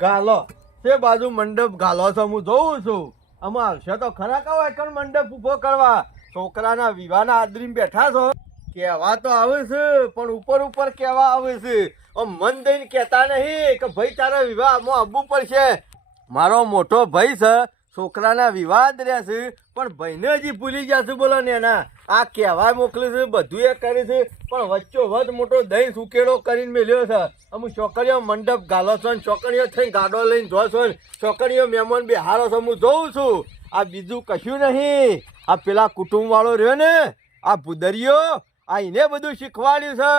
ગાલો તે બાજુ મંડપ ગાલો છે હું જોઉં છું. આમાં આવશે તો ખરા કહો એકણ મંડપ ઉભો કરવા. છોકરાના વિવાહના આદરીને બેઠા છો. કહેવા તો આવે છે પણ ઉપર ઉપર કહેવા આવે છે. મન દઈને કહેતા નહીં કે ભાઈ તારા વિવાહમાં આવવું પડશે. મારો મોટો ભાઈ છે, છોકરાના વિવાહ જ રહેશે પણ ભાઈને હજી ભૂલી જશે. બોલો ને એના આ કહેવા મોકલે છે, બધું એ કરે છે પણ વચ્ચો વધ મોટો દહીં સુકેડો કરીને મેલ્યો છે. અમુક છોકરીઓ મંડપ ગાલો છો ને છોકરીઓ થઈને ગાડો લઈને જો છો ને છોકરીઓ મહેમાન બેહારો છો. હું જોઉં છું. આ બીજું કશું નહીં. આ પેલા કુટુંબ વાળો રહ્યો ને આ ભૂદરિયો, આ એને બધું શીખવાડ્યું છે.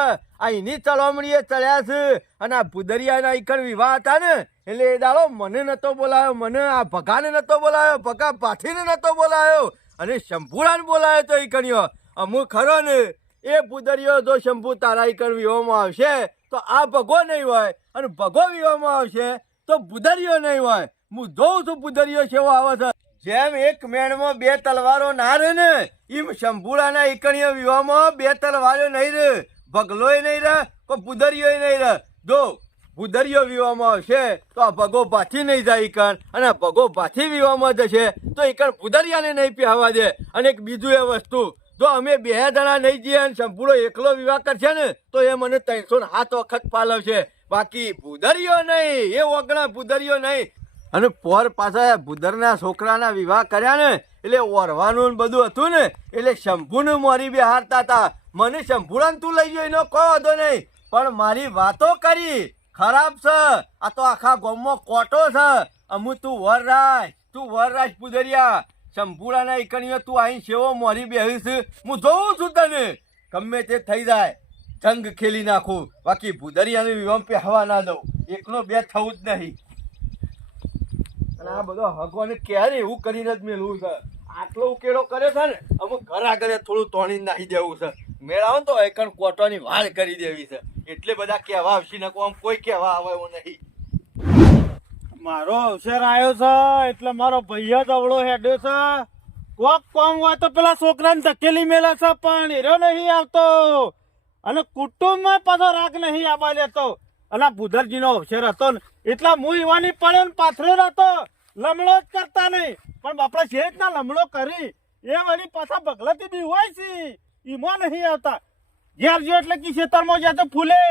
આ એની ચળવણીએ ચડ્યા છે. અને આ ભૂદરિયાના ઈકણ વિવાહ હતા ને એટલે એ દાડો મને નતો બોલાયો, મને આ ભગાને નતો બોલાયો, ભગા પાથીને નતો બોલાયો અને શંભુડાને બોલાયો તો ઈકણ્યો. અમુક ખરો ને એ ભૂદરિયો જો શંભુ તારા ઈકણ વિવાહમાં આવશે તો આ ભગો નહીં હોય અને ભગો વિવાહમાં આવશે તો ભૂદરિયો નહીં હોય. હું જોઉં છું ભૂદરિયો કેવો આવે છે. જેમ એક મેણમાં બે તલવારો ના રહે ને એમ શંભુડાના ઈકણીય વિવાહમાં બે તલવારો નહીં રહે, ભગલોય નહીં રહે, કોઈ ભૂદરિયો નહીં રહે. જો ભૂદરિયો વિવાહમાં આવશે તો આ ભગો પાછી નહીં જાય ઈકણ, અને ભગો પાછી વિવાહમાં જશે તો ઈકણ ભૂદરિયાને નહીં પહેવા દે. અને એક બીજું એ વસ્તુ, જો અમે બે જણા નહીં જઈએ અને શંભુડો એકલો વિવાહ કરશે ને તો એ મને 307 વખત પાલવશે. બાકી ભૂદરિયો નહીં, એ ઓગણા ભૂદરિયો નહીં. અને પોર પાછા ભૂદરના છોકરાના વિવાહ કર્યા ને એટલે ઓરવાનું બધું હતું ને એટલે શંભુને મોરી બેહારતા હતા. મને શંભુડાને તું લઈ ગયો એનો કોઈ વાંધો નહીં પણ મારી વાતો કરી ખરાબ છે. આ તો આખા ગામમાં કોટો છે. અમુ તું વરરાજ ભૂદરિયા શંભુડાના ઈકણીઓ તું અહીં સેવો મોરી બેહીશ. હું જોઉં છું તને ગમે તે થઈ જાય જંગ ખેલી નાખું. બાકી ભૂદરિયાને વિવાહ પહેવા ના દઉં. એકનો બે થવું જ નહીં. અને આ બધો હગવાને ક્યારે એવું કરીને જ મેળવું છે. આટલો ઉકેડો કર્યો છે ને અમુક ઘર આગળ થોડું તોણી નાખી દેવું છે. મેળાવો ને તો એકણ કોટોની વાળ કરી દેવી છે. એટલે બધા કહેવા આવશે ને આમ કોઈ કહેવા આવે એવું નહીં. મારો અવસર આવ્યો છે એટલે મારો ભાઈ જ અવળો હેડ્યો છે. કોક કોમ હોય તો પેલા છોકરાને ધકેલી મેલે છે પણ એરો નહીં આવતો અને કુટુંબમાં પાછો રાગ નહીં આવવા લેતો. અને આ ભૂદરજીનો અવસર હતો ને એટલા હું યુવાની પડ્યો ને પાથરો હતો. લમણો જ કરતા નહીં પણ બાપડા છે જ ના લમણો કરી એ વળી પાછા બગલાથી બી હોય છે ઈમાં નહીં આવતા. ઘેર જો એટલે કે ખેતરમાં જાય તો ફૂલે.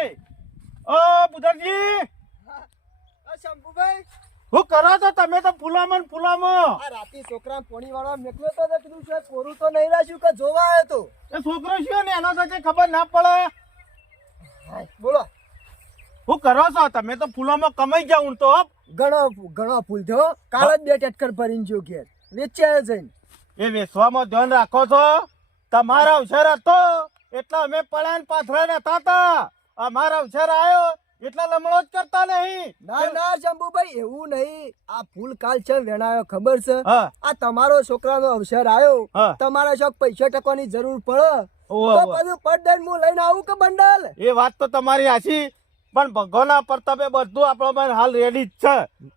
ઓ ભૂદરજી શંભુભાઈ હું કરો તો તમે તો ફૂલામાં આ રાતે છોકરા પોણી વાળા મેકલ્યો તો કીધું છે કોરું તો નહીં રાખ્યું કે જોવા આવ્યો તો એ છોકરો છે ને એના સાથે ખબર ના પડે. બોલો હું કરો છો તમે તો ફૂલોમાં કમાઈ જાઉં તો ઘણો ફૂલ થયો. કાલ જ 2 ટેટકર ભરીને જો ઘેર વેચ્યા જઈને. એ વેચવામાં ધ્યાન રાખો છો. તમારા અવસર હતો એટલે અમે પડાન પાથરા નતા હતા. અમારા અવસર આવ્યો એટલા લમણો જ કરતા નહીં. ના શંભુભાઈ એવું નહીં. આ ફૂલ કાલ છે વેણાયો ખબર છે. હા. આ તમારો છોકરાનો અવસર આવ્યો. હા. તમારા શોખ પૈસા ટકવાની જરૂર પડે ઓહો, તો ઓહો. બધું પડદન હું લઈને આવું કે બંડલ. એ વાત તો તમારી હાચી પણ ભગવાનના પ્રતાપે બધું આપણા હાલ રેડી જ છે.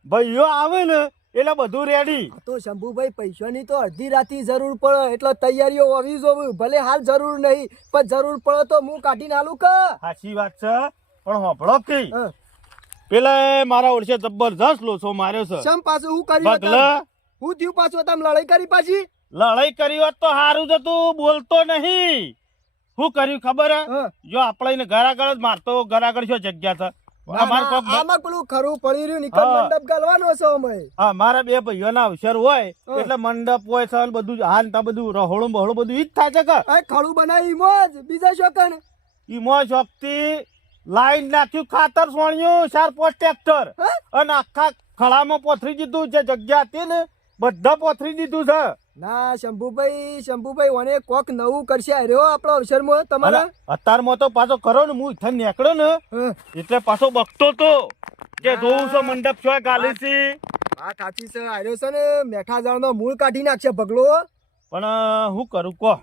ભાઈઓ આવે ને એટલે બધું રેડી. તો શંભુભાઈ પૈસાની તો અડધી રાતી જરૂર પડે એટલે તૈયારીઓ હોવી જોવી. ભલે હાલ જરૂર નહીં પણ જરૂર પડે તો હું કાઢીને આલું કે. સાચી વાત છે પણ હોભળો કે હા. પેલા મારા ઓળશે જબરજસ્ત લોસો માર્યો છે. શમ પાછું હું કર્યું બગલા હું થયું પાછું તમે લડાઈ કરી પાછી. લડાઈ કરી હોત તો સારું જ તું બોલતો નહીં. શું કર્યું ખબર હે? હા. જો આપણે ઘર આગળ જ મારતો ઘર આગળ શું જગ્યા છે અમાર કોક આમાં પેલું ખરું પડી રહ્યું નીકળ હા. મંડપ ગાલવાનો છે અમે. હા મારા બે ભાઈઓના અવસર હોય હા. એટલે મંડપ હોય છે બધું હાલ તા બધું રહોળું બહોળું બધું ઈ જ થાય છે કે આ ખરું બનાવી મોજ બીજા શોકણ. ઈમો શોખથી લાઈન નાખ્યું ખાતર સોણ્યું 4-5 ટ્રેક્ટર હા? અને આખા ખળામાં પોથરી દીધું. જે જગ્યા હતી ને બધા પોથરી દીધું છે. ના શંભુભાઈ ઓને કોક નવું કરશે અરે આપણો અવસરમાં તમારા. અને અત્યારમાં તો પાછો કરો ને હું ઇથન નીકળ્યો ને હા. એટલે પાછો બકતો તો કે જોઉં છો મંડપ છો ગાલી છે વાત સાચી છે. આર્યો છે ને મેઠા ઝાડનો મૂળ કાઢી નાખશે ભગલો. પણ હું કરું કહો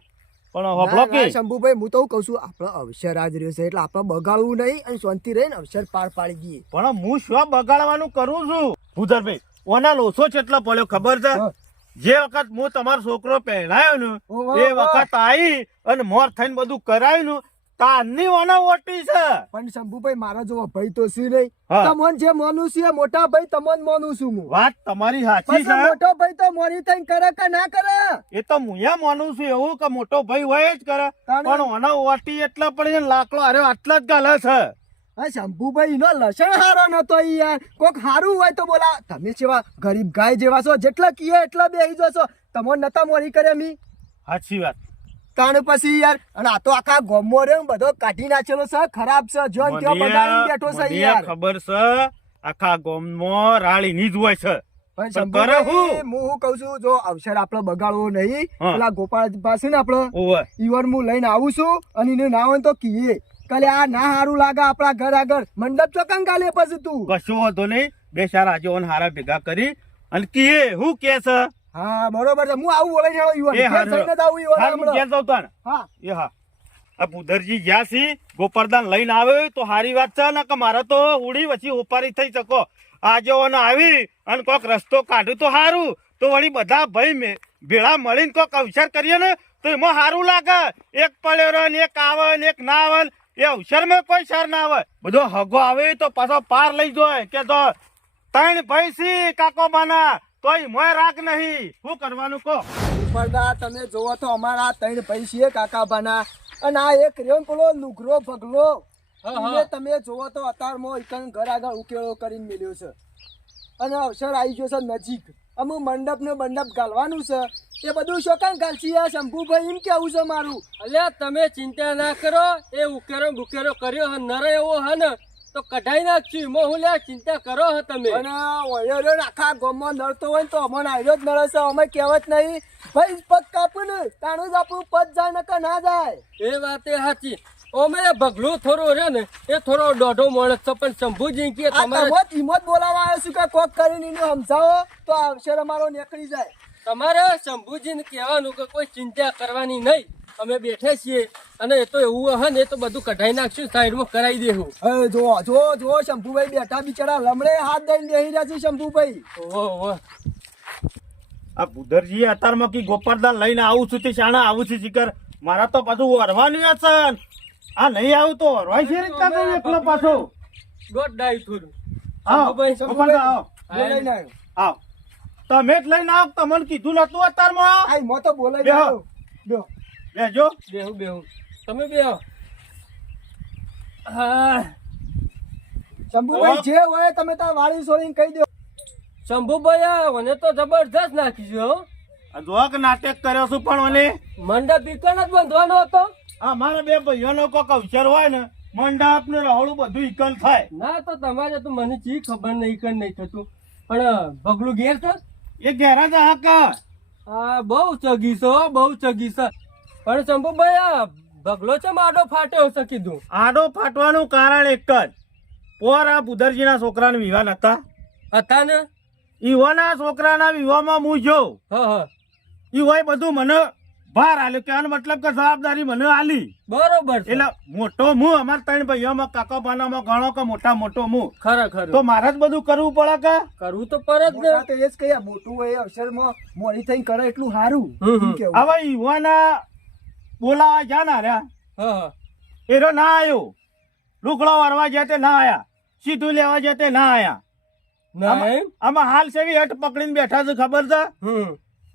પણ હોભળો કે શંભુભાઈ હું તો કહું છું આપણો અવસર આજ રહ્યો છે એટલે આપણે બગાડવું નહીં અને શાંતિ રહીને અવસર પાર પાડી દઈએ. પણ હું શું બગાડવાનું કરું છું ભૂધરભાઈ? ઓના લોસો કેટલો પડ્યો ખબર છે? હા. જે વખત હું તમારો છોકરો પહેરાયો ને ઓહો, એ વખત આવી અને મોર થઈને બધું કરાયું ને તારની ઓને ઓટી છે. પણ શંભુભાઈ મારા જેવો ભાઈ તો શું નહીં હા. તમોન જે માનું છું એ મોટા ભાઈ તમોન માનું છું હું વાત તમારી સાચી પછી છે. મોટો ભાઈ તો મોરી થઈને કરે કે ના કરે એ તો મુયા માનું છું એવું કે મોટો ભાઈ હોય જ કરે, તાણે? પણ ઓને ઓટી એટલે પણ એને લાકડો અરે આટલા જ ગાલે છે. હા શંભુભાઈ નો લસણ હારો નતો ઈ યાર કોક હારું હોય તો બોલા તમે જેવા ગરીબ ગાય જેવા છો જેટલા કીએ એટલા બેહી જશો તમોન નતા મોરી કરે મી સાચી વાત. તાણ પછી યાર અને આ તો આખા ગોમો રે બધો કાઢી નાખેલો છે ખરાબ છે જોન ત્યાં બગાડી બેઠો છે મને યાર ખબર છે આખા ગામમાં રાળીની જ હોય છે. પણ પણ કરે શંભુભાઈ, હું? હું કહું છું જો અવસર આપડે બગાડવો નહીં હા. પેલા ગોપાલ પાસે ને આપડે ઓવે ઈવન હું લઈને આવું છું અને એને ના હોય તો કીએ કાલે આ ના હારું લાગે આપણા ઘર આગળ મંડપ ચોકન કાલે પછી તું કશું વાંધો નહીં. બે ચાર આજોન હારા ભેગા કરી અને કીએ હું કે છે હા બરોબર છે હું આવું બોલાઈ જાણો ઈવન એ ઘેર હારું. જઈને જ આવું ઈવન હાલ હું હમણાં. ઘેર જાઉં તાણ. હા એ હા આ પુધરજી જ્યાં સી ગોપરદાન લઈને આવે તો હારી વાત છે ને કે મારે તો ઉડી વચ્ચે ઉપારી થઈ શકો. આજે ઓને આવી અને કોક રસ્તો કાઢ્યું તો હારું, તો વળી બધા ભાઈ ભેળા મળીને કોક અવસર કરીએ ને તો એમાં હારું લાગે. એક પડ્યો રહે ને એક આવે ને એક ના આવે ને એ અવસરમાં કોઈ સર ના આવે. બધો હગો આવે તો પાછો પાર લઈ જાય કે તો ત્રણ ભાઈ સી કાકો બાના તોય મોય રાગ નહીં. શું કરવાનું કહો? પડદા તમે જોવો તો અમારા ત્રણ ભાઈ છીએ કાકાબાના અને આ એક રહ્યો ને પેલો લુગરો ભગલો એને તમે જોવો તો અત્યારમાં એકન ઘર આગળ ઉકેળો કરીને મેલ્યો છે અને અવસર આવી ગયો છે નજીક અમુક મંડપ ને મંડપ ગાલવાનું છે એ બધું શોકાન ગાલશી આ શંભુભાઈ એમ કેવું છે મારું અલ્યા તમે ચિંતા ના કરો એ ઉકેરો બુકેરો કર્યો હે નરે એવો હે ને તો કઢાઈ નાખશું એમાં હું લ્યા ચિંતા કરો હે તમે અને વયો રહ્યો ને આખા ગામમાં નડતો હોય ને તો અમને આવ્યો જ નડે છે અમે કહેવત નહીં ભાઈ પગ કાપું ને તાણું જ આપણું પદ જાય ને કે ના જાય એ વાત એ સાચી ઓમે ભગલું થોડો રે ને એ થોડો દોઢો માણસ છે પણ શંભુજી કે આ તમારે તમો હિંમત બોલાવા આવ્યો છું કે કોક કરીને એને સમજાવો તો આ અવસર અમારો નીકળી જાય તમારે શંભુજીને કહેવાનું કે કોઈ ચિંતા કરવાની નહીં અમે બેઠે છીએ અને એ તો એવું હે ને એ તો બધું કઢાઈ નાખશું સાઈડમાં કરાવી દેવું હવે જો શંભુભાઈ બેઠા બિચારા લમડે હાથ દઈને બેહી રહ્યા છે શંભુભાઈ ઓહો ઓહો આ ભુધરજી અત્યારમાં કી ગોપરદાન લઈને આવું છું તે શાણા આવું છું શિખર મારા તો પાછું વરવાનું છે. આ નહીં આવું તો વરવાય છે રીતના કઈ એકલો પાછો. ગોટ ડાઈ થોડું આવો શંભુભાઈ, ગોપરદાન આવો બોલાઈને આવ્યો આવો તમે જ લઈને આવો તમને કીધું નતું અત્યારમાં. આઈ મો તો બોલાઈને બેહો. આવ્યો બેહો. બેજો બેહું બેહું તમે બેહો હા શંભુભાઈ જે હોય તમે તાર વાળી છોડીને કહી દો શંભુભાઈ મને તો જબરજસ્ત નાખીશું હો આ જોક નાટક કર્યો છું પણ મને મંડપ ઈકણ જ બંધવાનો હતો અમારા બે ભાઈઓનો કોક અવસર હોય ને મંડપ ને રહોડું બધું ઇકલ થાય. ના તો તમારે તો મને ચી ખબર નહીં ઈકણ નહીં થતું પણ ભગલું ઘેર છે એ ઘેરા જ હાકા આ બહુ ચગી છે હો, બહુ ચગી છે પણ શંભુભાઈ આ ભગલો છે આડો ફાટ્યો છે કીધું આડો ફાટવાનું કારણ એક જ પોર આ ભુધરજીના છોકરાના વિવાહ નતા. હતા ને ઈવાના છોકરાના વિવાહમાં હું જો હા ઈ હોય બધું મને ભાર આલ્યો કે આનો મતલબ કે જવાબદારી મને આલી બરોબર છે એટલે મોટો હું અમારા ત્રણ ભાઈઓમાં કાકા પાનામાં ગણો કે મોટો હું ખરેખર તો મારે જ બધું કરવું પડે કે કરવું તો પર જ ને મોટા તો એ જ કહ્યા મોટું હોય એ અવસરમાં મોડી થઈને કરે એટલું સારું એમ કેવું. હવે ઈવાના બોલાવા જાના રહ્યા હા એરો ના આવ્યો, લુગડો વારવા જતે ના આયા, સીધું લેવા જતે ના આયા. ના એમ આમાં હાલ સેવી હટ પકડીને બેઠા છે ખબર છે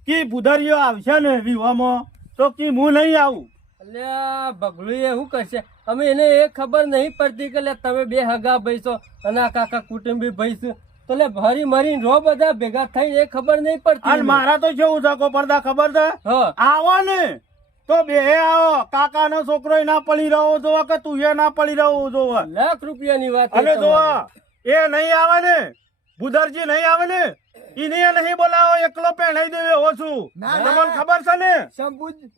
કે ભુધરીઓ આવશે ને વિવાહમાં તો કે હું નહીં આવું. અલ્યા ભગલું એ શું કરશે અમે એને એ ખબર નહીં પડતી કે લે તમે બે હગા ભાઈ છો અને આ કાકા કુટુંબી ભાઈ છો તો લે ભરી મરીને રો બધા ભેગા થઈને એ ખબર નહીં પડતી અને મારા તો કેવું છે કોપરદા ખબર છે હા આવો ને તો બે આવો, કાકાનો છોકરો ના પડી રહ્યો જોવો કે તું એ ના પડી રહ્યો જોવો. લાખ રૂપિયાની વાત છે અને જોવો તમારી. એ નહીં આવે ને ભુધરજી નહીં આવે ને ઈને નહીં બોલાવો, એકલો પહેણાઈ દેવો એવો છું. ના, તમને ખબર છે ને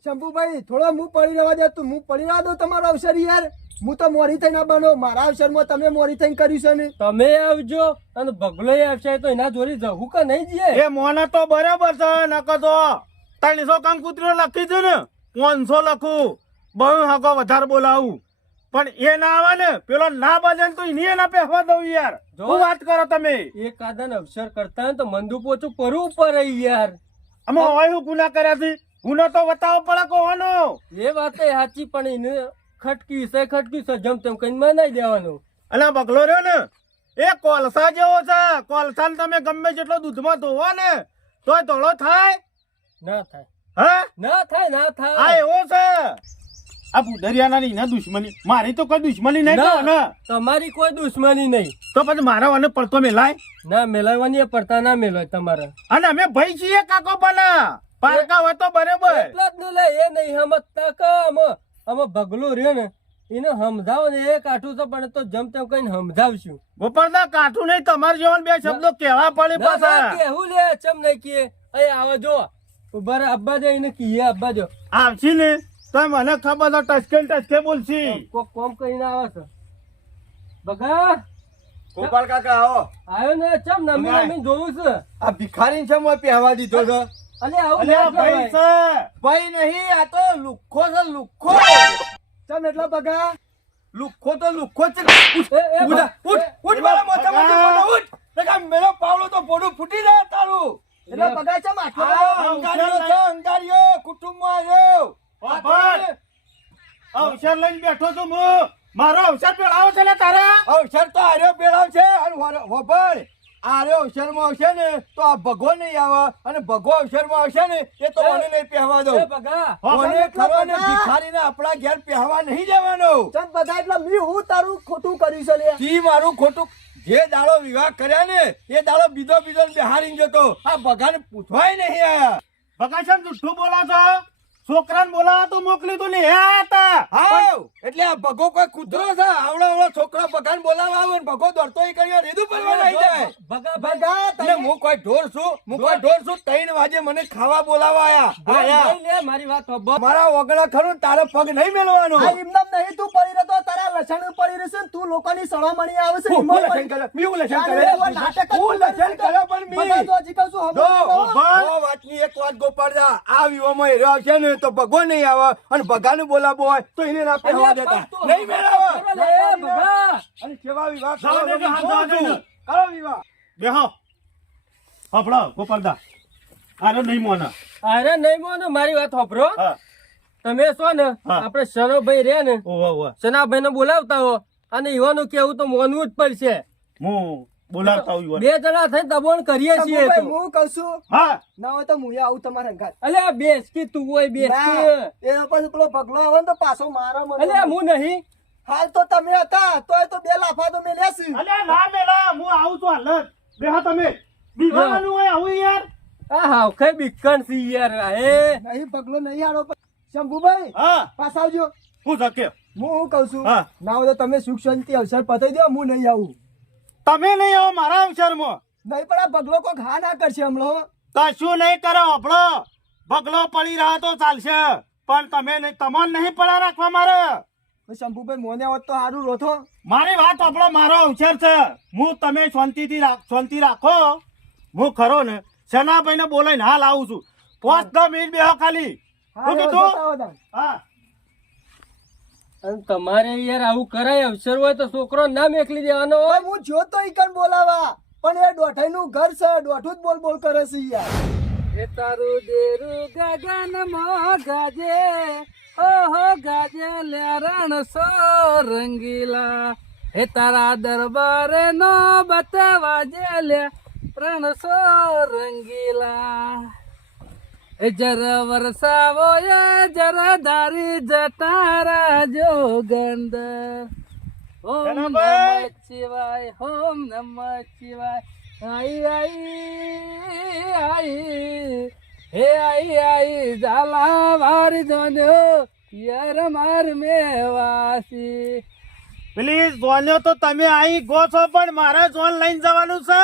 શંભુભાઈ થોડો હું પડી રહેવા દે તું હું પડી રહેવા દઉં તમારો અવસર યાર હું તો મોરી થઈને બનો મારા અવસરમાં તમે મોરી થઈને કર્યું છે ને તમે આવજો અને ભગલો આવશે તો એના જોડે જવું કે નહીં જઈએ એ મોને તો બરાબર છે નકર તો 300 કંકુતરીઓ લખી છે ને 500 લખું બહુ હકો વધારે બોલાવું પણ એ ના આવે ને પેલો ના બજે તો એને ના પહેવા દઉં યાર. શું વાત કરો તમે? એક આદન અવસર કરતા હોય તો મંદુ પોચું કરવું પડે યાર આમાં હોય હું ગુના કર્યા છે? ગુનો તો બતાવો પડે કોનો. એ વાત સાચી પણ એને ખટકી છે જમ તેમ કઈ મનાઈ દેવાનું. અલા બગલો રહ્યો ને એ કોલસા જેવો છે. કોલસાને તમે ગમે જેટલો દૂધમાં ધોવો ને તોય ધોળો થાય ના થાય હા ના થાય ના આ થાય. એવો છે આ બુધરિયાના ની ના દુશ્મની મારી તો કોઈ દુશ્મની નહીં કહો ને તમારી કોઈ દુશ્મની નહીં. તો પછી મારા વાને પડતો મેલાય ના મેળવવાની એ પડતા ના મેળવાય તમારે. અને અમે ભાઈ છીએ કાકો બના પારકા હોય તો બરાબર એટલા જ ને લે, એ નહીં સમજતા કે અમે ભગલું રહ્યો ને એને સમજાવો ને એ કાઠું છે પણ એ તો જમ તેમ કઈ સમજાવશું. ગોપાલદા કાઠું નહીં તમારે જેવા બે શબ્દો કેવા પડે ના, ના, પાછા કેવું લે ચમ નહીં કીએ અહીં આવો જો ઉભા રહે અબ્બા દે એને કીએ અબ્બા જો આવશી ને તો મને ખબર તો ટચકે બોલશી કોક કોમ કરીને આવે છે. બગા ગોપાલ કાકા આવો. આવ્યો ને ચમ નમી બગાય. નમી જોવું છે. આ ભિખારી છે મોય પહેવા દીધો છે. અલે આવું અલ્યા ના ભાઈ કરાય. છે ભાઈ નહીં, આ તો લુખ્ખો છે, લુખ્ખો. ચમ એટલા બગા લુખ્ખો તો લુખ્ખો જ છે. ઉઠ, એ, એ, ઉઠ, ઉઠ, એ, ઉઠ, મારા માથામાંથી ફોટો ઉઠ. નકર મેલો પાવડો તો ફોટો ફૂટી જાય તારું. એટલા બગા ચમ આટલો આ અંગારીઓ છે, અંગારીઓ, કુટુંબમાં આવ્યો. ઓ ભાઈ અવસર લઈને બેઠો છું હું મારો અવસર પેલાવો છે ને તારા અવસર તો આર્યો પેલાવ છે અને હોભળ આર્યો અવસરમાં આવશે ને તો આ ભગો નહીં આવે અને ભગો અવસરમાં આવશે ને એ તો મને નહીં પહેવા દઉં. એ બગા મને ખરો ને ભિખારીને આપણા ઘેર પહેવા નહીં દેવાનો. ચમ બધા એટલા મી હું તારું ખોટું કર્યું છે લે તી મારું ખોટું જે દાડો વિવાહ કર્યા ને એ દાડો બીજો બિહારી જતો આ ભગાને પૂછવાય નહીં આયા. બગાશમ જુઠ્ઠું બોલો છો છોકરાને બોલાવા તો મોકલી તું ને હે હતા હાવ એટલે આ ભગો કોઈ કૂતરો છે આવડો છોકરો ભગાને બોલાવા આવે ને ભગો દોડતો ઈ કર્યો રેદું પડવા નહીં જાય. બગા બગા એટલે હું કોઈ ઢોર છું 3 વાગે મને ખાવા બોલાવા આયા. લે મારી વાત સાંભળ. મારા વગડા ખરું ને તારે પગ નહીં મેલવાનો. આ એમનામ નહીં તું પડી રહ્યો તારા લસણ પડી રહેશે ને તું લોકોની સળામણી આવે છે હું લસણ કર્યો, હું લસણ કર્યો. નાટક જ હું લસણ કર્યો પણ મી. બગા તો હજી કહું છું જો, હમણાં જો વાતની એક વાત ગોપાળદા, આ વિવાહમાં હેરો આવશે ને તો ભગો નહીં આવે અને ભગાને બોલાવો હોય તો એને ના પહેવા દેતા નહીં મેળવે. લે બગા અને કેવા વિવાહ કરો જાઓ દેજો, તમે હાથ જોઉં જાઓ છું. દેજો. કરો વિવાહ. બેહો હપડો ગોપાલદા આનો નહીં મોના અરે નહીં મોને મારી વાત સાંભળો. હા તમે છો ને હા. આપણે સનાભાઈ રે ને ઓવા ઓવા સનાભાઈ ને બોલાવતા હો અને ઈવાનું કેવું તો મોનવું જ પડશે. હું બોલાવતા આવ્યો બે જણા થઈને દબાણ કરીએ છીએ શંભુભાઈ, તો. હું કહું છું હા ના હોય તો હું આવું તમારા ઘર અલ્યા બેસકી તું હોય બેસકી. એના પછી પેલો પગલો આવે ને તો પાછો મારા મને અલ્યા હું નહીં. હાલ તો તમે હતા તોય તો 2 લાફા તો મેલ્યા છે અલ્યા ના મેલા હું આવું છું હાલ જ. બેહો તમે દીવાનું હોય આવું યાર આ હાવ કઈ બીકણ છે યાર. એ નહીં પગલો નહીં આડો શંભુભાઈ હા પાછા આવજો હું શક્ય હું કહું છું હા. ના હોય તો તમે સુખ શાંતિ અવસર પતાવી દો હું નહીં આવું તમે નહીં આવો મારા અવસરમાં નહીં પણ આ પગલો કોઈ ઘા ના કરશે હમણાં કશું નહીં કરો હપડો બગલો પડી રહ્યો તો ચાલશે પણ તમે નહીં તમને નહીં પડા રાખવા મારે શંભુભાઈ મોને આવત તો સારું રોથો મારી વાત આપણો મારો અવસર છે હું તમે શાંતિ રાખો હું ખરો ને સનાભાઈ ને બોલાઈને હાલ આવું છું 5-10 મિનિટ બેહો ખાલી શું કીધું હા અને તમારે યાર આવું કરાય અવસર હોય તો છોકરો ના મેકલી દેવાનો હોય. હું જોતો ઈકન બોલાવા પણ એ દોઢાઈ નું ઘર છે દોઢું જ બોલ બોલ કરે છે યાર એ તારું દેરું ગગનમાં ગાજે ઓહો ગાજે લેરણ સો રંગીલા હે તારા દરબારે નો બતાવા જે લે રણસો રંગીલા એ જરા વરસાવો યા જરા ધારી જટારા જોગંદ ઓમ જનાભાઈ. નમઃ શિવાય ઓમ નમઃ શિવાય આઈ આઈ આઈ હે આઈ આઈ ઝાલા વારી જોન્યો યાર માર મેવાસી. પ્લીઝ જોન્યો તો તમે આઈ ગો છો પણ મારે જોન લઈને જવાનું છે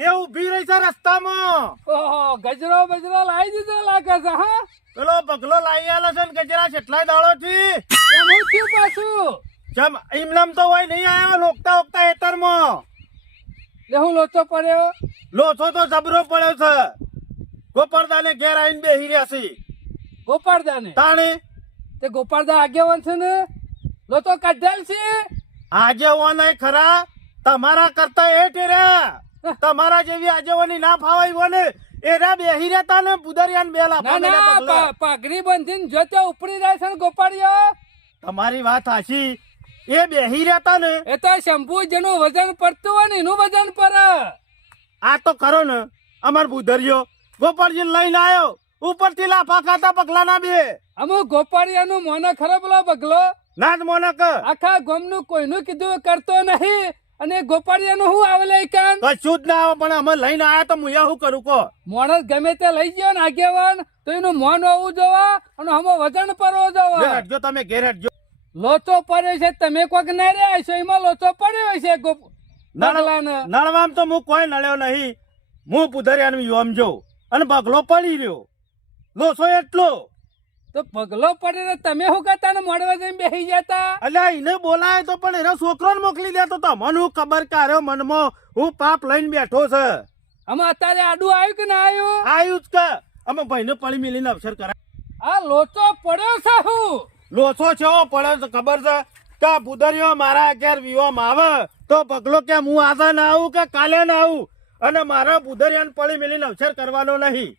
એ ઊભી રહી છે રસ્તામાં ઓહો ગજરો બજરો લાવી દીધો લાગે છે. હા પેલો બગલો લાવી આલો છે ને ગજરા કેટલાય દાડો થી એમ થયું પાછું જમ ઇમલમ તો હોય નહીં આવ્યો લોકતા ઓકતા હેતરમાં લે હું લોચો પડ્યો. લોચો તો જબરો પડ્યો છે ગોપરદાને ઘેર આવીને બેહી રહ્યા છે ગોપાળદા ને તાણી તે ગોપાળદા આગેવાન છે ને લોચો કાઢેલ છે. આજેવાના ખરા તમારા કરતા એ ટેર્યા તમારા જેવી આજેવાની ના ફાવાય બોને એરા બેહી રહેતા ને પુદરિયાન બેલા ના ના પાઘડી બંધીને જોતે ઉપડી જાય છે ને ગોપાળિયો તમારી વાત હાચી. એ બેહી રહેતા ને એ તો શંભુ જેનું વજન પડતું હોય ને એનું વજન પર. આ તો ખરો ને અમાર બુધરિયો ગોપાળજી લઈને આવ્યો ઉપરથી લાફા ખાતા પગલાના બે અમુક ગોપાળિયાનું મોને ખરો પેલો બગલો ના જ મોનક આખા ગામનું કોઈનું કીધું એ કરતો નહીં અને ગોપાળિયાનું શું આવે લે કાન કશું જ ના આવે પણ અમે લઈને આવ્યા તો હું શું કરું કહો. માણસ ગમે તે લઈ ગયો ને આગેવાન તો એનું મોન હોવું જોવા અને હમો વજન પરવો ઘેર જોવા. હટજો તમે ઘેર હટજો. લોચો પડ્યો છે તમે કોક ના રહ્યા છો એમાં લોચો પડ્યો છે બગલાને. નળવામ તો હું કોઈ નળ્યો નહીં. હું બુધરિયાનો યુવામ જોઉં અને બગલો પડી રહ્યો લોસો એટલો. તો પગલો પડે ને તમે શું કરતા ને મોડવા જઈને બેસી જતા. અલ્યા એને બોલાય તો પણ એનો છોકરો મોકલી દેતો તો મને હું ખબર કાઢ્યો મનમાં હું પાપ લઈને બેઠો છે. આમાં અત્યારે આડું આવ્યું કે ના આવ્યું. આયું જ કે અમે ભાઈને પડી મિલીને અવસર કરાય. આ લોચો પડ્યો છે હું લોસો છે પડે છે ખબર છે કે બુધરિયો મારા ઘેર વિવામાં આવે તો બગલો કે હું આજે ના આવું કે કાલે ના આવું અને મારા બુધરિયાને પડી મિલીને અવસર કરવાનો નહીં.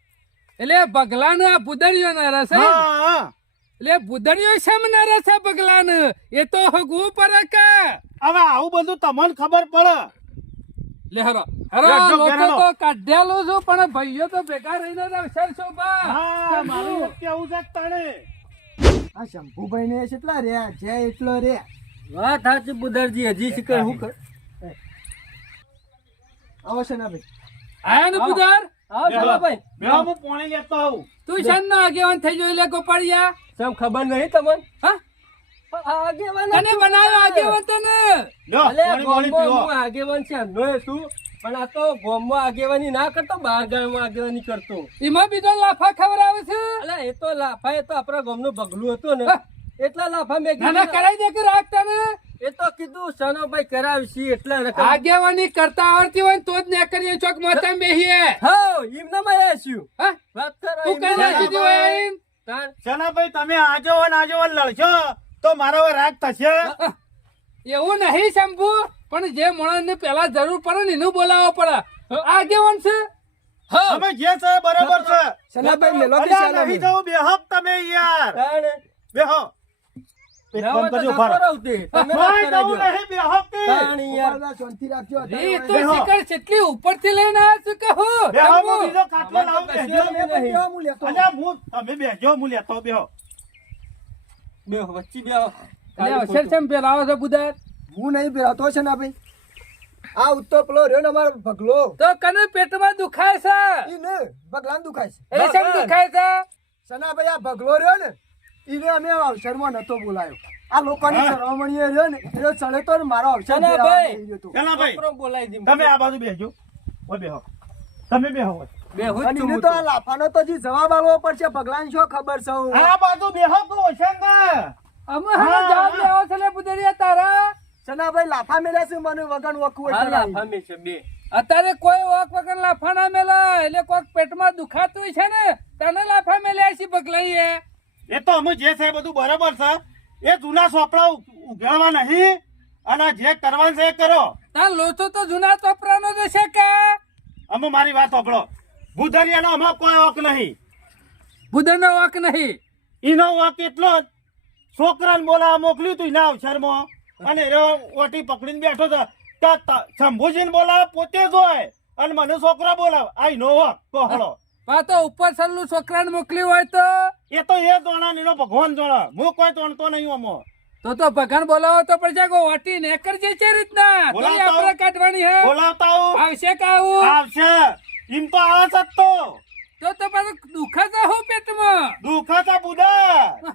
એટલે બગલાને આ બુદડીયો ના રસે. હા હા એટલે બુદડીયો શેમ ના રસે બગલાને એ તો હગવું પડે કે. હવે આવું બધું તમને ખબર પડે. લે હરો હરો હેડજો, લોકો હેડો. તો કાઢેલું છું પણ ભાઈઓ તો ભેગા રહીને જ અવસર છો બા. હા મારું એક કેવું છે કે તને આ શંભુભાઈ ને કેટલા રહ્યા જે એટલો રે. વાત સાચી બુધરજી હજી શીખર હું કર આવો છે ને ભાઈ. આયા ને બુધાર આવો સલાભાઈ બેહો હું પાણી લેતો આવું. તું શાન નો આગેવાન થઈ જોઈ લે ગોપાળિયા. સમ ખબર નહીં તમને હા આગેવાન તને બનાવ્યો આગેવાન તને. લ્યો, અલે પાણી પાણી ગામમાં પીવો. હું આગેવાન છે એમનો છું પણ આ તો ગામમાં આગેવાની ના કરતો બહાર ગામમાં આગેવાની કરતો. એમાં બીજો લાફા ખવડાવે છે. અલે એ તો લાફા એ તો આપણા ગામનું બગલું હતું ને એટલા લાફા મેં નાના કીધું કરાઈ દે કે રાખ તને. એ તો કીધું સનોભાઈ કરાવશી એટલે એને કીધું. આગેવાની કરતા આવડતી હોય ને તો જ ને કરીએ ચોક માથા બેહીએ. હા એમના માં આવીશું હા વાત કરો તું કઈ નાખી દીધું હોય એમ? શનાભાઈ તમે આજો લડશો તો મારો રાગ થશે. એવું નહીં શંભુ પણ જે માણસ ને પેલા જરૂર પડે ને એનું બોલાવવો પડે. આગેવાન છે. અમે જે છે બરાબર છે. સનાભાઈ મેલો કે અલ્યા, સનાભાઈ. નહીં જવું બેહો તમે યાર બેહો. એક કામ કરજો, ઉભા રહો. કોઈ જવું નહીં, બેહો કે. ઉપાડવા શાંતિ રાખજો. એ તો બેહો. શિખર કેટલી ઉપરથી લઈને આવ્યો છું કે હું બેહો, શંભુ. હું બીજો ખાટલો લાવું, બેહજો. તમે પણ બેહો, હું લેતો આવું. અલ્યા, તમે બેહજો, હું લેતો આવું, બેહો. બેહો વચ્ચે બેહો અલે અવસર છે પેલા આવો છો બુધાર. હું નહીં બેહતો છે ને ભાઈ. આ ઉત્તો પેલો રહ્યો ને અમારો ભગલો. તો કને પેટમાં દુખાય છે. ઈ ને ભગલાન દુખાય છે. એ શેમ દુખાય છે. સનાભાઈ આ ભગલો રહ્યો ને ઈને અમે અવસરમાં નતો બોલાયો. આ લોકોની સરવમણીએ રહ્યો ને એ ચડે તો ને મારો અવસર સનાભાઈ. દેરાવા દઈ ગયો તો. શનાભાઈ, છોકરો બોલાવી દીધું. તમે આ બાજુ બેહજો. ઓય બેહો. તમે બેહો. બેહો જ અને છું ઈને હું તો તો. આ લાફાનો તો જી જવાબ આપવો પડશે. ભગલાન શું ખબર છે હું? આ બાજુ બેહો તો ઓશંકા. અમે હાલો જવાબ લેવો છે લે બુધરિયા તારા. સનાભાઈ લાફા મેલ્યા છે મને વગર વકવું હા એટલે લાફા મેં છે બે અત્યારે કોઈ વાક વગર લાફા ના મેલા એટલે કોઈક પેટમાં દુખાતું છે ને તને લાફા મેલ્યા છે બગલાઈએ. એ તો અમે જે છે એ બધું બરાબર છે. એ જૂના સોપડા ઉઘાડવા નહીં અને જે કરવાનું છે એ કરો. તાર લોચો તો જૂના ચોપરાનો જ છે કે. અમે મારી વાત સાંભળો. બુધરિયાનો અમારો કોઈ હક નહીં. બુધરનો વાક નહીં. એનો હક એટલો જ છોકરાને બોલાવા મોકલ્યું તું એના અવસરમાં અને એ ઓટી પકડીને બેઠો હતો. શંભુજીને બોલાવે પોતે જ હોય અને મને છોકરા બોલાવે. આ એનો હક કહો. પા તો ઉપર છલ્લું છોકરાને મોકલ્યું હોય તો એ તો એ જોણા ને એનો ભગવાન જોણા. હું કોઈ તોણતો નહીં આમાં. તો ભગવાન બોલાવો તો પડશે કે ઓટી ને કરજે છે રીતના તો બોલાવતા આપણે કાઢવાની હે. બોલાવતા આવું આવશે કે આવું આવશે. એમ તો આવે છે જ તો તો પાછું દુખે છે હું પેટમાં. દુઃખ બુધર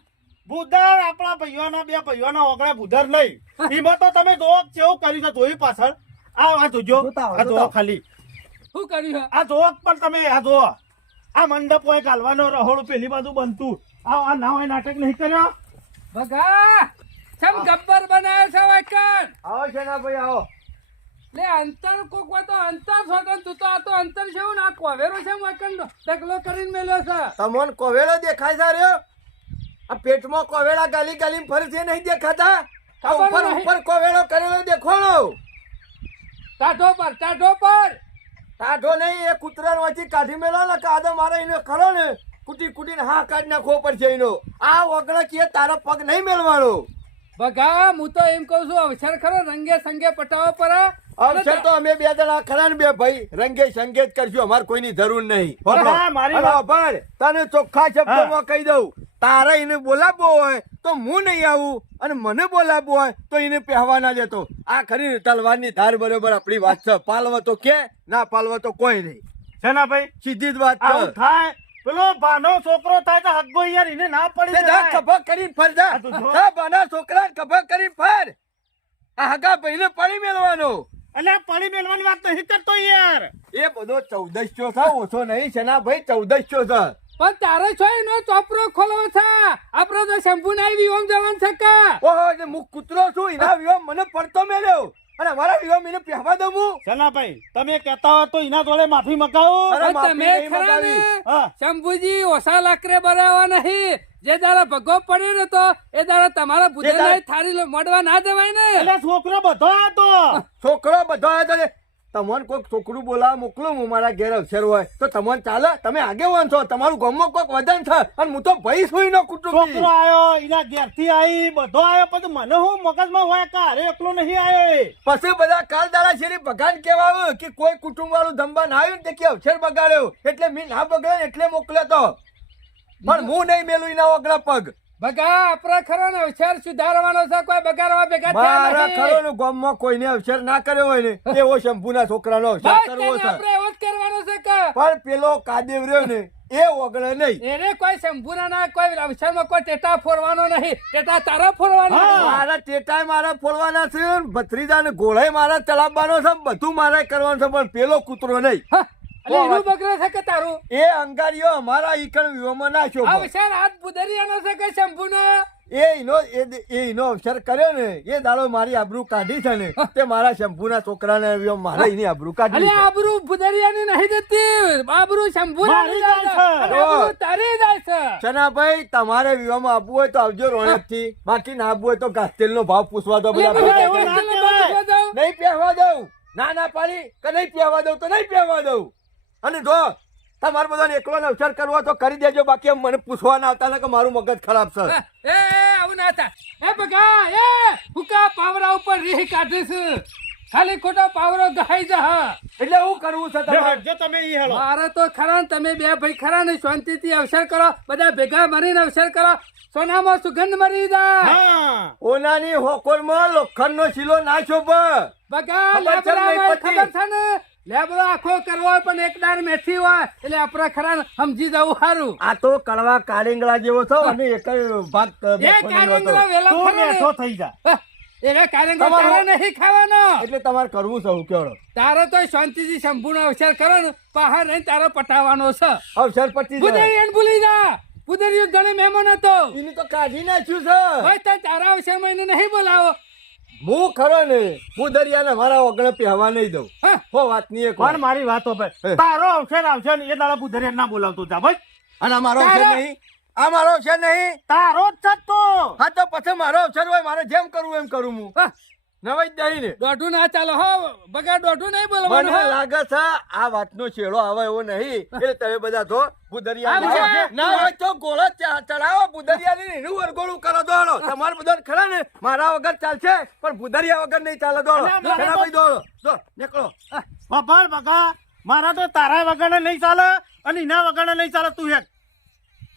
બુધર આપણા ભાઈઓના બે ભાઈઓના ઓગળે બુધર નહીં. એમાં તો તમે જો કેવું કર્યું છે જોયું પાછળ. આ જોજો, આ જોવો ખાલી. શું કર્યું હે? આ જોવો પણ તમે આ જોવો. આ મંડપ હોય ગાલવાનો રહોડું પેલી બાજુ બનતું. આ ના હોય નાટક નહીં કર્યો. ભગા સમ ગબ્બર બનાવ્યો છે વાકણ. આવો શનાભાઈ આવો. લે અંતર કોક હોય તો અંતર છોકન તું તો આ તો અંતર છે ને આ કોવેરો છે વાકણ ટકલો કરીને મેલ્યો છે. તમને કોવેળો દેખાય છે રહ્યો? આ પેટમાં કોવેળા ગાલી ગાલી ફરે છે નહીં દેખાતા? આ ખબર ઉપર નહીં. ઉપર કોવેળો કરેલો દેખોણો. ટાઢો પર ટાઢો પર. ટાઢો નહીં, એ કૂતરા માંથી કાઢી મેલો ને કાદો મારે એને ખરો ને કુટી કુટીને હા કાઢી નાખવો પડશે એનો. આ ઓગળો કે તારો પગ નહીં મેળવાનો. બગા હું તો એમ કઉ છું અવસર ખરો રંગે સંગે પટાવો પર અવસર તો અમે બે જણા ખરા ને બે ભાઈ રંગે સંગેત કરશું અમારે કોઈની જરૂર નહીં હા, મારી હવે વાત- ભાઈ, તને ચોખ્ખા શબ્દોમાં કહી દઉં તારે એને બોલાવવો હોય તો હું નહીં આવું અને મને બોલાવવો હોય તો એને પહેવા ના દેતો આ ખરી તલવારની ધાર બરોબર આપણી વાત છે પાલવા તો કે ના પાલવા તો કોઈ નહીં છે ને ભાઈ સીધી જ વાત આવું છે થાય પેલો ભાનો છોકરો થાય તો હગો યાર એને ના પડી તે જા જાય. કભા કરીને ફર જા આ તો જો. જા બાના છોકરા કભા કરીને ફર આ હગા ભાઈને પડી મેળવાનો અલ્યા પડી મેલવાની વાત નહીં કરતો યાર. એ બધો 1400 છે ઓછો નહીં છે ના ભાઈ 1400 છે પણ તારે છો એનો ચોપરો ખોલવો છે આપડે તો શંભુ ના વિહોમ જવાનું છે કા ઓહો એટલે હું કૂતરો છું એના વિવાહ મને પડતો મેલ્યો અને અમારા વિવાહ એને પહેવા દઉં હું શેનાભાઈ તમે કહેતા હો તો એના જોડે માફી મગાવો. અરે પણ માફી તમે નહીં ખરા ને મગાવી. હા. શંભુજી ઓછા લાકરે બરાવા નહીં જે દાડા ભગો પડે ને તો એ દાડા તમારા એ બુધે દાડા- થારી મોડવા ના દેવાય ને એટલે છોકરો બધો હતો. છોકરો બધો આવ્યો તો તમને કોઈક છોકરું બોલાવા મોકલું હું મારા ઘેર અવસર હોય તો તમને ચાલે તમે આગેવાન છો તમારું ગામમાં કોઈક વજન છે અને હું તો ભાઈ છું નો કુટુંબી છોકરો આયો એના ઘેરથી આવી બધો આયો પછી મને હું મગજમાં હોય કે અરે એકલો નહીં આયો એ. પછી બધા કાલ દાડા શેરી ભગાન કેવા આવ્યું કે કોઈ કુટુંબ વાળું ધંબા ના આવ્યું ને તે કે અવસર બગાડ્યો એટલે મેં ના બગાડ્યો એટલે મોકલ્યો તો પણ હું નહીં મેલું એના ઓગળા પગ ભગા આપડે ખરો ને અવસર સુધારવાનો છે કોઈ બગાડવા ભેગા થયા મારા નહીં. ખરો નું ગામમાં કોઈને અવસર ના કર્યો હોય ને એવો શંભુના છોકરાનો અવસર બસ કરવો તેને છે આપણે એવો જ કરવાનો છે કે પણ પેલો કાદેવ રહ્યો ને એ ઓગળે નહીં એને કોઈ શંભુના ના કોઈ અવસરમાં કોઈ ટેટા ફોડવાનો નહીં ટેટા તારા ફોડવાનો હા. નહીં. મારા ટેટાય મારા ફોડવાના છે ભત્રીજા ને ઘોડાય મારા ચલાવવાનો છે બધું મારે કરવાનું છે પણ પેલો કૂતરો નહીં હા, એટલે એનું બગડે છે કે તારું એ અંગારીઓ અમારા ઈકણ વિવામાં ના શોભે. અવસર હાથ બુધરિયાનો છે કે શંભુનો એનો અવસર કર્યો ને એ દાડો મારી આબરૂ કાઢી છે ને તે મારા શંભુના છોકરાને વિવાહ મારે એની આબરૂ કાઢી અલે છે. આબરૂ બુધરિયાની નહીં જતી આબરૂ શંભુના મારી જાય છે. જાય છે. અને આબરૂ તારી જાય છે સનાભાઈ તમારે વિવાહમાં આપવું હોય તો આવજો રોણકથી બાકી ના આપવું હોય તો ઘાસતેલનો ભાવ પૂછવા દો બધા એટલે ભેગા બધું થઈને. ના વસ્તુને બધું જાઉં. નહીં પહેવા દઉં ના ના પાડી કે નહીં પહેવા દઉં તો નહીં પહેવા દઉં અને જો તમારે બધાને એકલો અવસર કરવો હોય તો કરી દેજો બાકી આમ મને પૂછવા ના આવતા ને કે મારું મગજ ખરાબ છે એ આવું ના થાય એ બગા એ હુકા પાવરા ઉપર રીહ કાઢીશ ખાલી ખોટો પાવરો ગહાઈ જા એટલે હું કરવું છે તમારે જો તમે ઈ હેળો. મારે તો ખરા ને તમે બે ભાઈ ખરા ને શાંતિથી અવસર કરો બધા ભેગા મળીને અવસર કરો સોનામાં સુગંધ મરી જાય હા. ઓનાની હોકોરમાં લોખંડનો શીલો ના શોભે બગા ખબર છે ને લેબડા નહીં પતિ? ખબર છે ને લેબડો આખો કરવો હોય પણ એક દાર મેથી હોય એટલે આપણે ખરા ને સમજી જવું સારું આ તો કડવા કાળીંગળા જેવો છો અને એક ભાગ એ કારેંગળા વેલા તું ખરા બેઠો ને થઈ જા. એ કારેંગળા તમારો- તારે નહીં ખાવાનો એટલે તમારે કરવું છે હું કેવડો તારે તો શાંતિથી સંપૂર્ણ અવસર કરો ને પહાડ રહીને તારો પટાવવાનો છે અવસર પછી બુધરિયાને ભૂલી જા બુધરિયો ઘણો મહેમાન હતો એની તો કાઢી નાખ્યું છે ભાઈ તાર તારા અવસરમાં એને નહીં બોલાવો હું ખરો ને હું દરિયાને મારા ઓગણે પહેવા નહીં દઉં હા હો વાતની એક પણ વાત. મારી વાતો ભાઈ હે. તારો અવસર આવશે ને એ દાડા બુધરે ના બોલાવતો જા ભાઈ. અને આ મારો અવસર તારા- નહીં આ મારો અવસર નહીં તારો જ છે તો. હા તો પછી મારો અવસર હોય મારે જેમ કરવું એમ કરું હું હા, નવાઈ જ નહીં ને દોઢું ના ચાલો હો બગા દોઢું નહીં બોલવાનું મને હો. લાગે છે આ વાતનો છેડો આવે એવો નહીં એટલે તમે બધા તો બુદરિયા આવશે. ના હોય તો ગોળો ચડાવો બુદરિયાની એનું વરગોળું કરો દોડો તમારે બધા ખરા ને મારા વગર ચાલશે પણ બુદરિયા વગર નહીં ચાલે દોડો અલ્યા, મારે એના તો- ભાઈ દોડો જો નીકળો બાપા બગા મારા તો તારા વગર નહીં ચાલે અને એના વગર નહીં ચાલે તું એક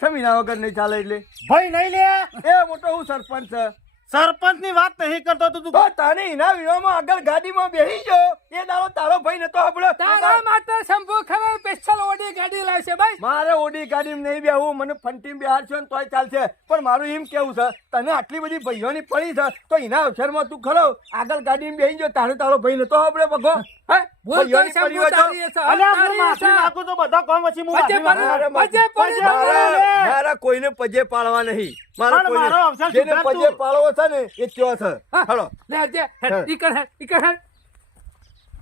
સમીના વગર નહીં ચાલે એટલે ભાઈ નહીં લે એ મોટો હું સરપંચ છે સરપંચ ની વાત નહીં કરતો તો તું તો તને એના વિવાહમાં આગળ ગાડીમાં બેસી ગયો એ દાડો તારો ભાઈ નતો આપણો તારા માટે શંભુ ખરો સ્પેશિયલ ઓડી ગાડી લાવશે ભાઈ મારે ઓડી ગાડીમાં નહીં બેહવું મને ફંટીમ બેહાડશો ને તોય ચાલશે પણ મારું એમ કેવું છે તને આટલી બધી ભાઈઓની પડી છે તો એના અવસરમાં તું ખરો આગળ ગાડીમાં બેસી ગયો તારો ભાઈ નતો આપણે બગો હે ભૂલ તો ભાઈઓની શંભુ પડી હોય તો? તારી હશે. અલ્યા હું તારી માફી હશે. માંગુ તો બધા કામ પછી હું વચ્ચે માફી માંગુ. વચ્ચે પડી મારા મારા કોઈને પજે પાડવા નહીં મારા પણ મારો કોઈને અવસર જેને સુધાર પજે તું. પાડવો છે ને એ ચો છે હા. હળો લે આજે હા. હેડ, ઈ કર હેડ, ઈ કર હેડ.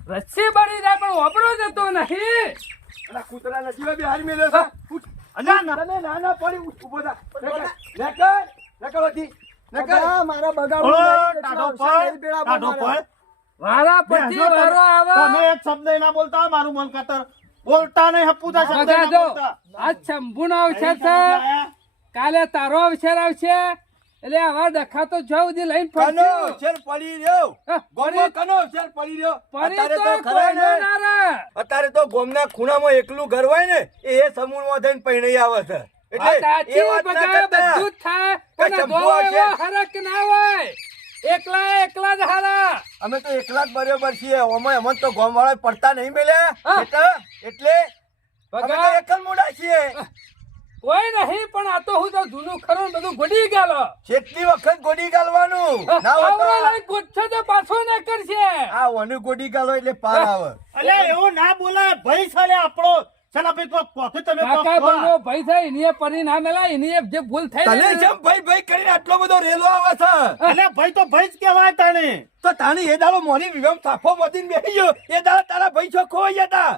રસ્સી બળી જાય પણ ઓપડો જતો નહીં અલા કૂતરા નથી હોય બિહારી મેલ્યો છે ઉઠ. અલ્યા ના. તને નાના પડી ઉઠ, ઊભો થા. નકર હતી. નકર. બગા, મારા બગા ઓલો ઉડાડી ટાઢો એટલા પડ, અવસર નહીં પેલા ટાઢો બનાવ્યા. પડ. વારા પછી બેસો તમે. વારો આવે તમે એક શબ્દ ના બોલતા હોય, મારું મન ખાતર બોલતા નહીં હપુતા શબ્દ બગા ના જો બોલતા. આજ શંભુનો અવસર છે કાલે તારો અવસર આવશે એટલે આવા ડખા તો જ્યાં સુધી લઈને કનો ફરશું. અવસર પડી રહ્યો હા, ગોમમાં કનો અવસર પડી રહ્યો પરી અત્યારે તો તો ખરા કોઈનો ને ના રહે. અત્યારે તો ગોમના ખૂણામાં એકલું ઘર હોય ને એ સમૂહમાં થઈને પૈણી આવે છે આ સાચી એ વાત ના બગાડે કરતા. બધું જ થાય કોઈ પણ ચંપુ ગોળો હશે? એવો હરખ ના હોય. એકલા જ હારા. અમે તો એકલા જ બરોબર છીએ ઓમાં અમન તો ગોમ વાળા પડતા નહીં મેલ્યા હા. એટલે અમે તો બગા એકલ મોડા છીએ કોઈ નહીં પણ આ તો હું તો જૂનું ખરું બધું ગોડી ગયેલો. કેટલી વખત ગોડી ગાલવાનું ના હોય તો પાવરો લઈ ગોઠો તો પાછો ના કરશે. આ વનુ ગોડી ગાલો એટલે પાર આવે અલ્યા એવું ના બોલાય ભાઈ સાલે આપણો ચાલ આપણે કોક કોક તમે કોક કાકા કહો. બનો ભાઈ થાય એની પરી ના મેલા એની જે ભૂલ થઈ તને ને. જેમ ભાઈ ભાઈ કરીને આટલો બધો રેલો આવે છે અલ્યા ભાઈ તો ભાઈ જ કહેવાય તને તો તાણી એ દાડો મોરી વિવમ થાફો વધીને બેસી ગયો એ દાડો તારા ભાઈ છો ખોઈ જતા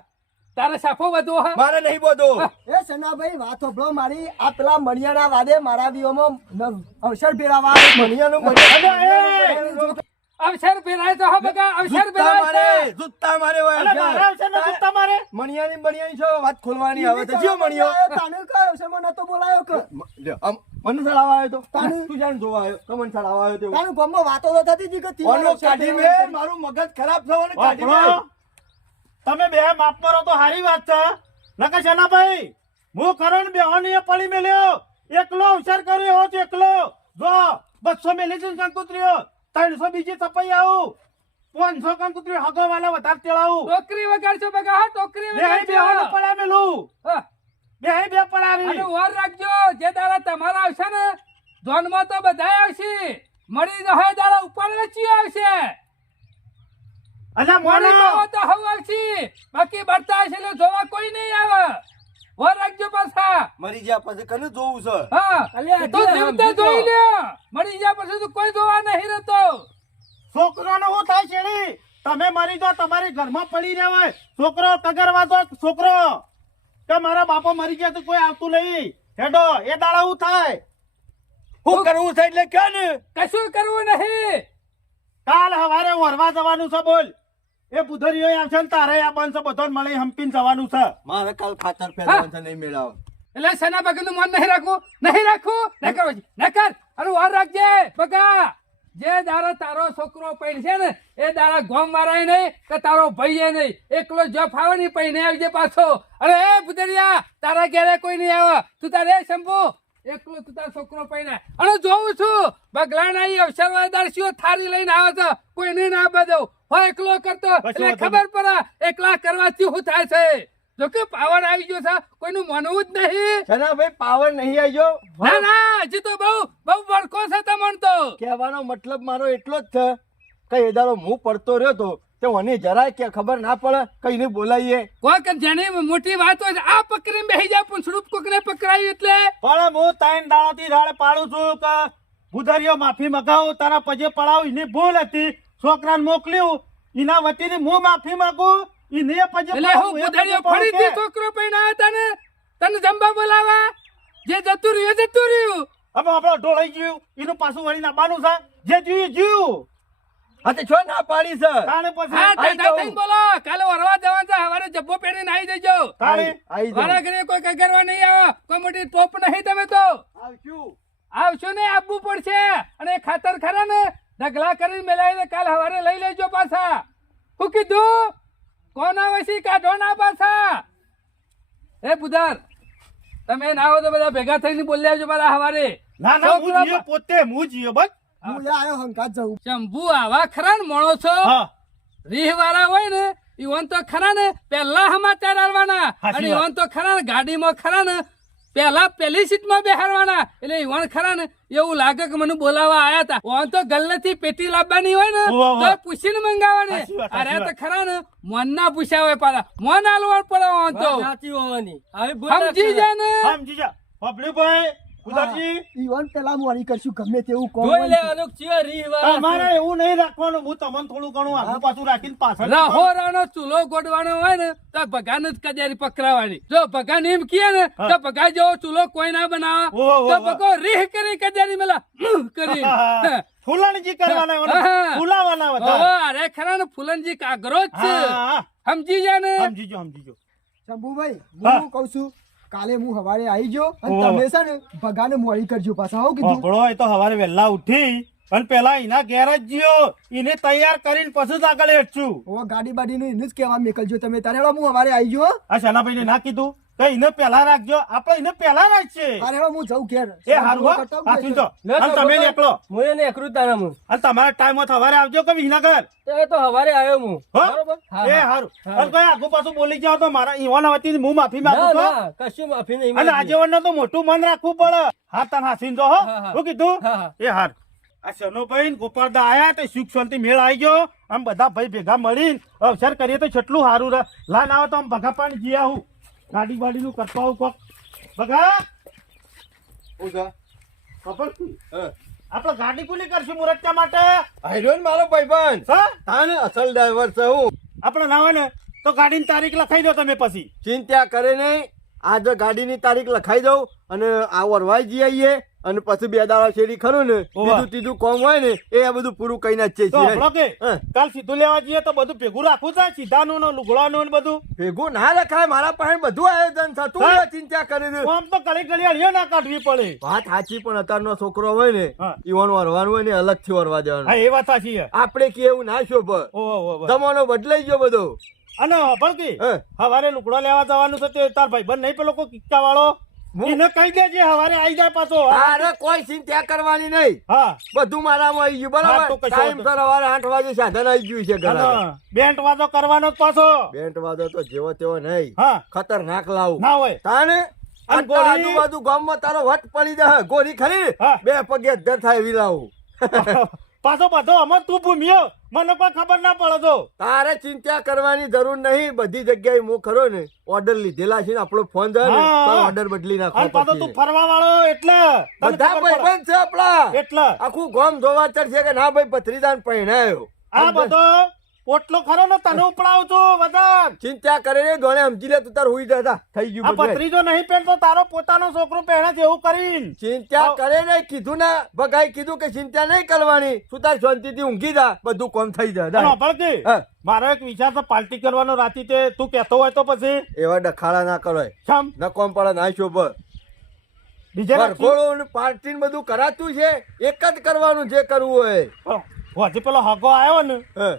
તારે સાફો વધુ હા. મારે નહીં બોધો એ સનાભાઈ વાત હોભળો મારી. આ પેલા મણિયાના વાદે મારા વિયોમાં અવસર ફેરવવા મણિયાનું અલ્યા, અવસર ફેરાય તો હા બગા અવસર જુત્તા ફેરાય મારે જુત્તા મારે હોય અલ્યા મારા છે ને તું તમારે મણિયાની બણિયાની છો વાત ખોલવાની આવે તો જીઓ મણિયો તાનું કયો અવસરમાં નતો બોલાયો કે મને ચડાવવા આવ્યો તો તાનું? તું જાણ જોવા આવ્યો તો મને ચડાવવા આવ્યો તો તાનું ગામમાં વાતો તો થતી હતી કે તી ઓનો અવસર કાઢી ફેરવવા મે મારું મગજ ખરાબ થવાનું કાઢી મે વાપરો. તમે બે માફ મારો તો હારી વાત છે નકા છે ના ભાઈ હું કરણ બેહોની એ પડી મેલ્યો એકલો અવસર કર્યો એવો જ એકલો જો 200 મેલી છે કંકુત્રીઓ 300 બીજી તપાઈ આવું 500 કંકુત્રીઓ હગો વાલા વધારે તેડાવું ટોકરી વગાડશો બગા હા ટોકરી બે બેહોને વગાડશો. પડ્યા મેલું હા. બે અને પડાવી વાર રાખજો જે દાડા તમારા આવશે ને ધોનમાં તો બધાય આવશે મળી જાય દાડા ઉપર વેચી આવશે અલ્યા મળી મોનો જાઓ તો હવ આવશે બાકી બળતા હશે એટલે જોવા કોઈ નહીં આવે વાર રાખજો પાછા મરી ગયા પછી કને જોવું છે હા અલ્યા, તો હજી જીવતા સમજી જોઈ લો. લ્યો મળી ગયા પછી તો કોઈ જોવા નહીં રહેતો છોકરાનો હું થાય છેડી તમે મરી જાઓ તમારી ઘરમાં પડી રહેવાય છોકરો કગરવા દો છોકરો કે મારા બાપા મરી ગયા તો કોઈ આવતું નહીં હેડો એ દાડા હું થાય હું કરવું છે એટલે કે ને કશું કરવું નહીં કાલ હવારે વરવા જવાનું છે બોલ એ બુધરીઓ આવશે ને તારે આ બનશે બધો મળી હંપીને જવાનું છે મારે કાલ ખાતર ફેરવાનું છે નહીં મેળાવ એટલે સેના બગનું મન નહીં રાખવું ન કરો ન કર અરે વાર રાખજે બગા જે દારો તારો છોકરો પૈણ છે ને એ દારા ગોમ વાળાય નહીં કે તારો ભાઈ નહીં એકલો જો ફાવે નહીં પૈણે આવજે પાછો અરે એ બુદરિયા તારા ઘેરે કોઈ નહીં આવે તું તારે શંભુ એકલો તું તારો છોકરો પૈણે અને જોઉં છું બગલાના ઈ અવસર દર્શીઓ થારી લઈને આવે છે કોઈ નહીં ના બધો હોય એકલો કરતો એટલે ખબર પડે એકલા કરવાથી શું થાય છે જો કે પાવર આવી ગયો છે કોઈનું માનવું જ નહીં સના ભાઈ પાવર નહીં આવ્યો ના ના હજી તો બહુ વડકો છે તમને તો કહેવાનો મતલબ મારો એટલો જ છે કે એ દાડો હું પડતો રહ્યો તો તે મને જરાય કે ખબર ના પડે કઈને બોલાવીએ કોઈ જેની મોટી વાત હોય છે, આ પકડીને બેસી જાય પૂંછડું કોકને પકડાયું એટલે પણ હું 3 દાડાથી રાડે પાડું છું કે બુધરીઓ માફી મગાવું તારા પજે પડાવું એની ભૂલ હતી છોકરાને મોકલ્યું એના વતીની હું માફી માંગું એને પજે એટલે હું બુધાડીઓ ફરીથી છોકરો પૈણા હતા ને તને જમવા બોલાવા જે જતું રહ્યું હવે આપણો ઢોળાઈ ગયું એનું પાછું વળી નાખવાનું છે જે જીવ્યું જીવ્યું હા તે છો ના પાડી છે તાણે પછી હા આઈ દાદા જાઉં. થઈને બોલો કાલે વરવા જવાનું છે હવારે જબ્બો પહેરીને આવી જજો તાણે આઈ મારા ઘરે કોઈ કગરવા નહીં આવે કોઈ મોટી ટોપ નહીં તમે તો આવશું આવશો ને આપવું પડશે અને એ ખાતર ખરા ને ઢગલા કરીને મેલાઈને કાલ હવારે લઈ લેજો પાછા શું કીધું કોના વસી કાઢો ના પાછા એ બુધાર તમે ના હો તો બધા ભેગા થઈને બોલી આવજો મારા હવારે ના ના હું છોકરા જીવ્યો પોતે હું જીવ્યો બસ હું યા આયો હંકાત જઉં. શંભુ આવા ખરા ને માણસો હા રીહ વાળા હોય ને ઈવન તો ખરા ને પહેલા સમાચાર આલવાના સાચી અને વાત. ઈવન તો ખરા ને ગાડીમાં ખરા ને પહેલા પેલી સીટમાં બેહારવાના એટલે ઈવન ખરા ને એવું લાગે કે મને બોલાવા આયા હતા ઓન તો ગલ્લેથી પેટી લાવવાની હોય ને વાહ, વાહ. તો પૂછીને મંગાવવાની સાચી વાત, અરે સાચી તો વાત. ખરા ને મન ના પૂછ્યા હોય પાછા મન આલવા પડે ઓન તો વાત સાચી હોવાની આવી ભૂલ ના સમજી કરાય. જાય ને આમ જીજા બબલુભાઈ ઉદરજી ઈવન પેલા મોરી કરશું ગમે તેવું કોમ જોઈ હોય લે ને. અનુક ચિયો રીહ વાળા તમારે છે. એવું નહીં રાખવાનું હું તમને થોડું ઘણું આગળ પાછું રાખીને પાછળ રહોરાનો ચૂલો ગોડવાનો હોય ને તો ભગાને જ કજારી પકડાવાની જો ભગા એમ કહે ને તો ભગા જેવો ચૂલો કોઈ ના બનાવે ઓહો, તો ઓહો. ભગો રીહ કરી કજારી મેલા કરી ફૂલણજી કરવાના હા. ફૂલાવાના ઓહો, બધા અરે ખરા ને ફૂલનજી કાગરો જ છે હા, હા. સમજી જાય ને સમજીજો સમજીજો શંભુભાઈ હા. હું કહું છું કાલે હું હવારે આવી ગયો અને ઓહો. તમે છે ને ભગાને મોડી કરજો પાછા આવું કીધું ભોળો એ તો સવારે વહેલા ઉઠી અને પેલા એના ઘેર જ ગયો એને તૈયાર કરીને પછી જ આગળ હેઠશું. ઓ ગાડી બાડીનું એનું જ કહેવા મેકલજો તમે તારે હેડો હું હવારે આવી ગયો આ શાનાભાઈને ના કીધું કે એને પેલા રાખજો, આપણે એને પેલા રાખશે. અરે હેડો હું જઉં ઘેર એ હારું હો, હાચું તો. અને તમે નીકળો હું એને એકરું તારા હું અને તમારા ટાઈમ સવારે આવજો કે વિનગર. તો એ તો હવારે આવ્યો હું હો? બરોબર હા, એ હા. હારું. હા. અને કોઈ આગુ પાછું બોલી જાવ તો મારા ઈવાના વતીથી હું માફી માંગુ ના છું. ના કશું માફી નહીં અને માંગી. આગેવાનને તો મોટું મન રાખવું પડે. હા તને હાસીન જો હો. હા, હા. શું કીધું? હા, હા. એ હાર. આ શનોભાઈ ને ગોપાળદા આયા તે સુખ શાંતિ મેળ આવી ગયો. આમ બધા ભાઈ ભેગા મળીને અવસર કરીએ તો કેટલું સારું રહે. લાન આવે તો આમ ભગા પાણી જી આવું. ગાડી બાડીનું કરતો આવું કોક. ભગા હું છે? ખબર છે? હા. આપણે ગાડી કુલી કરશું મુરત્યા માટે. આયરો ને મારો ભાઈબંધ. હા? તાને અસલ ડ્રાઈવર છે હું. આપણે ના હોય ને તો ગાડીની તારીખ લખાઈ દો તમે પછી. ચિંતા કરે નહીં. આજે ગાડીની તારીખ લખાઈ દઉં અને આ વરવાઈ જઈ આવીએ અને પછી 2 દાડા શેરી ખરું ને ઓવા. બીજું ત્રીજું કોમ હોય ને એ આ બધું પૂરું કઈ ના જ છે તો આપણો કે હા. કાલ સીધું લેવા જઈએ તો બધું ભેગું રાખવું છે, સીધાનું ને લુગડાનું ને બધું. ભેગું ના રખાય. મારા પાસે બધું આયોજન થતું હા. હોય. ચિંતા કરે છે. આમ તો કળી કળી હળીએ ના કાઢવી પડે. વાત સાચી પણ અત્યારનો છોકરો હોય ને હા. ઈવન વરવાનું હોય ને અલગથી વરવા હા દેવાનું. એ વાત સાચી છે. આપણે કે એવું ના શોભ. ઓહો. જમાનો બદલાઈ ગયો બધો. અને ભલકી હા. હવારે લુગડો લેવા જવાનું છે તે તાર ભાઈબંધ નહીં પેલો કોઈ કિક્કા વાળો એને કહી દેજે હવારે આવી જાય પાછો. તારે કોઈ ચિંતા કરવાની નહીં. હા બધું મારામાં આવી ગયું હા, તો બરાબર. કશો ટાઈમ વાંધો સર સવારે 8 વાગે સાધન આવી ગયું છે ઘરે. અને બેન્ટ વાજો કરવાનો જ પાછો. બેન્ટ વાદો તો જેવો તેવો નહીં. હા ખતરનાક લાવું. ના હોય. તાને અને આટલા ગોળી? આજુબાજુ ગામમાં તારો વટ પડી જાય. ગોરી ખરી હા. 2 પગે ધર થાય એવી લાવું. પાછો બધો અમર તું ભૂમ્યો મને કોઈ ખબર ના પડે તો. તારે ચિંતા કરવાની જરૂર નહીં. બધી જગ્યાએ હું ખરો ને ઓર્ડર લીધેલા છે ને આપણો ફોન જાય ને હા. તો ઓર્ડર બદલી નાખો અને પાછો તું ફરવા વાળો એટલે તને બધા ખબર પડે. ભાઈબંધ છે આપણા. એટલે આખું ગામ જોવા ચડશે કે ના ભાઈ ભત્રીજાને પહેણાયો. આ બધો પોટલો ખરો ને તને ઉપડાવું છું વધાર. ચિંતા કરે ને દોણે સમજી લે તું તાર હુઈ જતા થઈ આ ગયું બધું. પત્રીજો નહીં પહેરતો તારો પોતાનો છોકરો પહેરે છે એવું કરીને. ચિંતા કરે ને કીધું ના બગાઈ કીધું કે ચિંતા નહીં કરવાની. તું તાર શાંતિથી ઊંઘી જા બધું કોમ થઈ જાય. અને ભલકી, હા. મારો એક વિચાર છે પાર્ટી કરવાનો રાતી તે તું કહેતો હોય તો પછી એવા ડખાડા ના કરાય. છમ ન કોમ પડે ના શોભ. ડીજે વરઘોડો ને પાર્ટી ને બધું કરાતું છે. એક જ કરવાનું જે કરવું હોય. હજી પેલો હગો આવ્યો ને હે.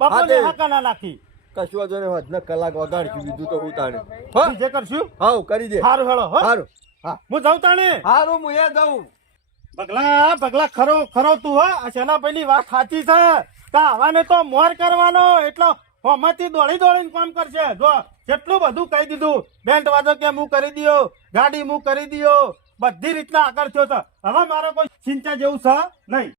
બાપુ હા, ને તે- હાકા ના નાખી કશું વાંધો નહીં. વધને કલાક વગાડશું બીજું તો હું તાણે. હો ડીજે કરશું. હાઉ કરી દે. હારું હેળો હો. હારું હું જાઉં તાણે. હારું હું એ દઉં. પગલા ખરો ખરો તું હા આ શેનાભાઈની વાત સાચી છે. તા હવાને તો મોર કરવાનો એટલો હોમાંથી દોડી દોડીને કામ કરશે. જો જેટલું બધું કહી દીધું. બેન્ટ વાજો કે હું કરી દયો, ગાડી હું કરી દયો, બધી રીતના આગળ થયો છે. હવે મારો કોઈ ચિંતા જેવું છે નહીં.